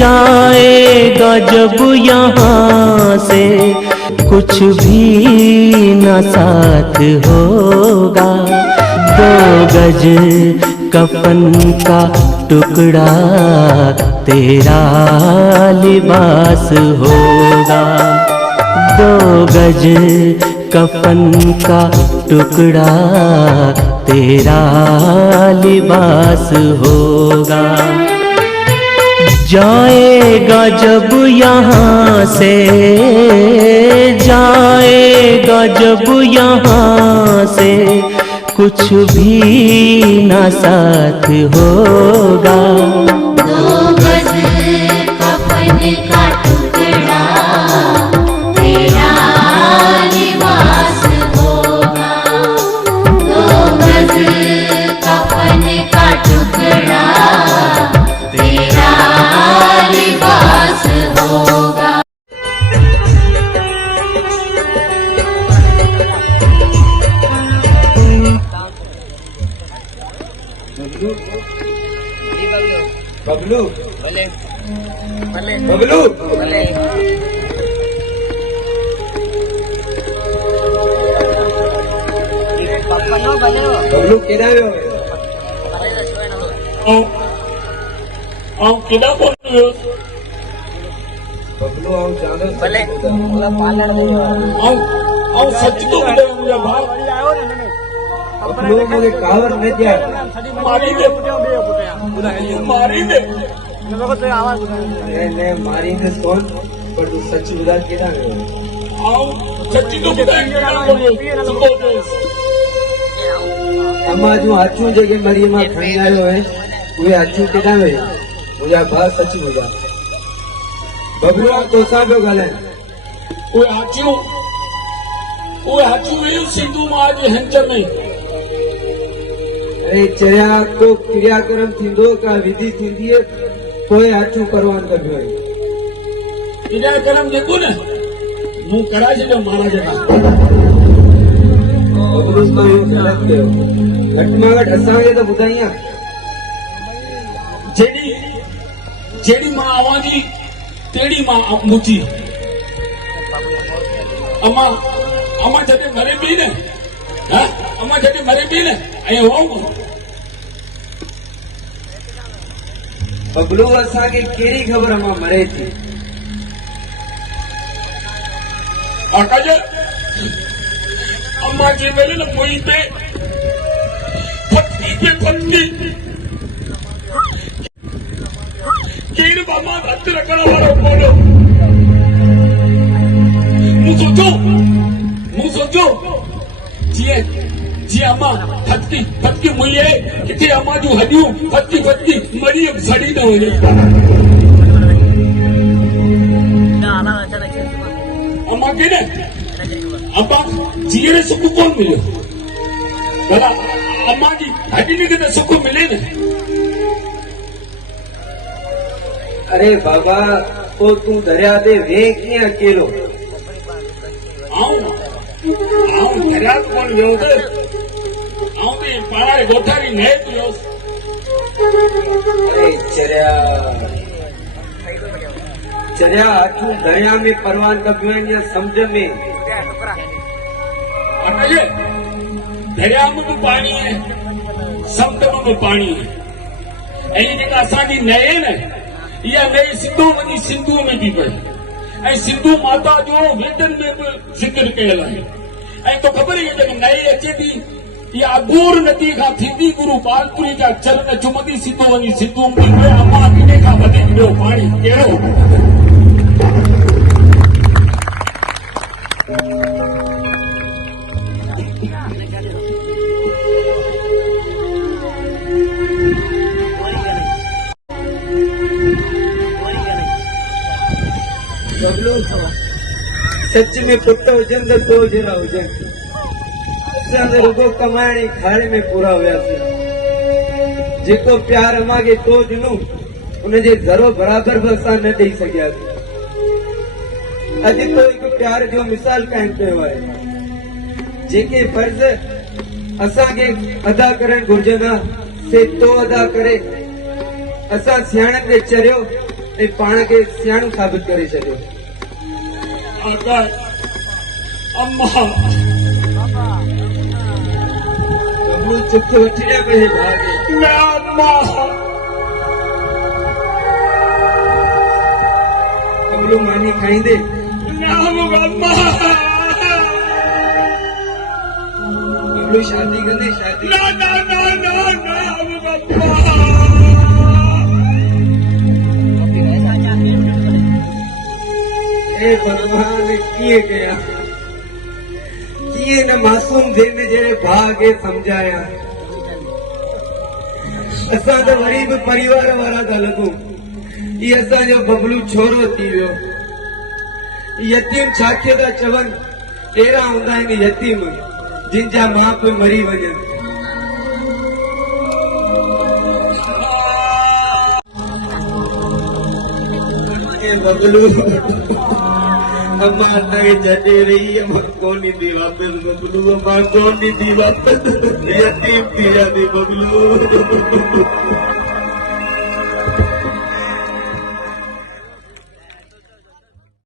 जाएगा जब यहाँ से कुछ भी न साथ होगा। 2 गज कफन का टुकड़ा तेरा लिबास होगा। 2 गज कफन का टुकड़ा तेरा लिबास होगा। जाएगा जब यहाँ से, जाएगा जब यहाँ से कुछ भी न साथ होगा। 2 गज कफन का टुकड़ा तेरा लिबास होगा। 2 गज कफन का टुकड़ा तेरा लिबास होगा। बबलू भले भले बबलू भले बबलू केदा आयो केदा कोन आयो बबलू आऊं जानो भले पूरा पालर आऊं सच तो ॿुधायो मुंहिंजा भाउ बबलू मुझे कावर न दिया मारी दे मारी दे ने मारी ने कौन पर तू सच बुधा केदा आयो आऊं सच्ची तो ॿुधायो अम्मा जो आचू जगह मरी मां खणी आयो है उहे आचू केदा वे मुझा भा सच बुधा बबलू तो सा पियो ॻाल्हाए उहे हाचियूं वियूं सिंधू मां जे हंच में। अरे चरिया को क्रियाक्रम थींदो का विधि थींदी है कोई आचू परवान करियो है। क्रियाक्रम जेको न मूं कराए छॾियो महाराज खां। बबलू तो यो गलत कयो घट में घट असांखे त ॿुधाईं जेड़ी मां आवाजी तेड़ी मां मुची। अम्मा जॾहिं मरे बि न अम्मा जॾहिं मरे बि न ऐं बबलू असांखे कहिड़ी ख़बर अम्मा मरे थी। आकाश अम्मा जे महिल न मुई पे फटकी केर बाबा हथ रखण वारो कोन। मूं सोचो जीअं अम्मा फटकी मुई आहे किथे अम्मा जूं हॾियूं फटकी मरी सड़ी न वञे। अम्मा खे न अम्मा जीअं सुख कोन मिलियो भला अम्मा जी हॾियुनि खे त सुख मिले न। अरे बाबा तो तू दरिया ते वे कीअं अकेलो आऊं दरिया कोन वियो आऊं बि पाण गोठारी नेत वियोसि। अरे चरिया आचू दरिया में परवान कबियो आहिनि या समुंड में। दरिया में भी पानी है समुंड में भी पानी है। ऐं जेका असांजी नए न इहा नई सिंधू वञी सिंधू में बि पई ऐं सिंधू माता जो वेदन में बि ज़िक्र कयल आहे। ऐं तो ख़बर आहे जेका नई अचे थी इहा अगूर नदी खां थींदी गुरु बालपुरी जा चरण चुमंदी सिंधू वञी सिंधू में बि पई। अम्मा इन खां वधीक ॿियो पाणी कहिड़ो। बबलू सच में पुट हुजनि त तो जहिड़ा हुजनि। असां त रुगो कमाइण जी खाड़े में पूरा हुयासीं। जेको प्यार अम्मा खे तो ॾिनो उनजे ज़रो बराबर बि असां न ॾेई सघियासीं। अॼु तो हिकु प्यार जो मिसाल काइमु कयो आहे। जेके फर्ज़ असांखे अदा करणु घुरिजनि से तो अदा करे। असां सियाणनि ते चरियो એ પાણ खे सियाणो साबित करे छॾियो। अगर अम्मा बबलू चुप वठी ॾिया पे भागे मैं अम्मा बबलू मानी खाईंदे मैं अम्मा बबलू शादी कंदे शादी ना ना ना ना ना अम्मा ए भगवान कीअं कया कीअं न मासूम दिल में जहिड़े भाउ खे सम्झाया। असां त वरी बि परिवार वारा था लॻूं ही असांजो बबलू छोरो थी वियो। यतीम छाखे था चवनि अहिड़ा हूंदा आहिनि यतीम जिन जा माउ पीउ मरी वञनि। बबलू अम्मा असांखे छॾे रही अम्मा कोन ईंदी वापसि बबलू अम्मा कोन ईंदी वापसि यतीम थी वेंदी बबलू।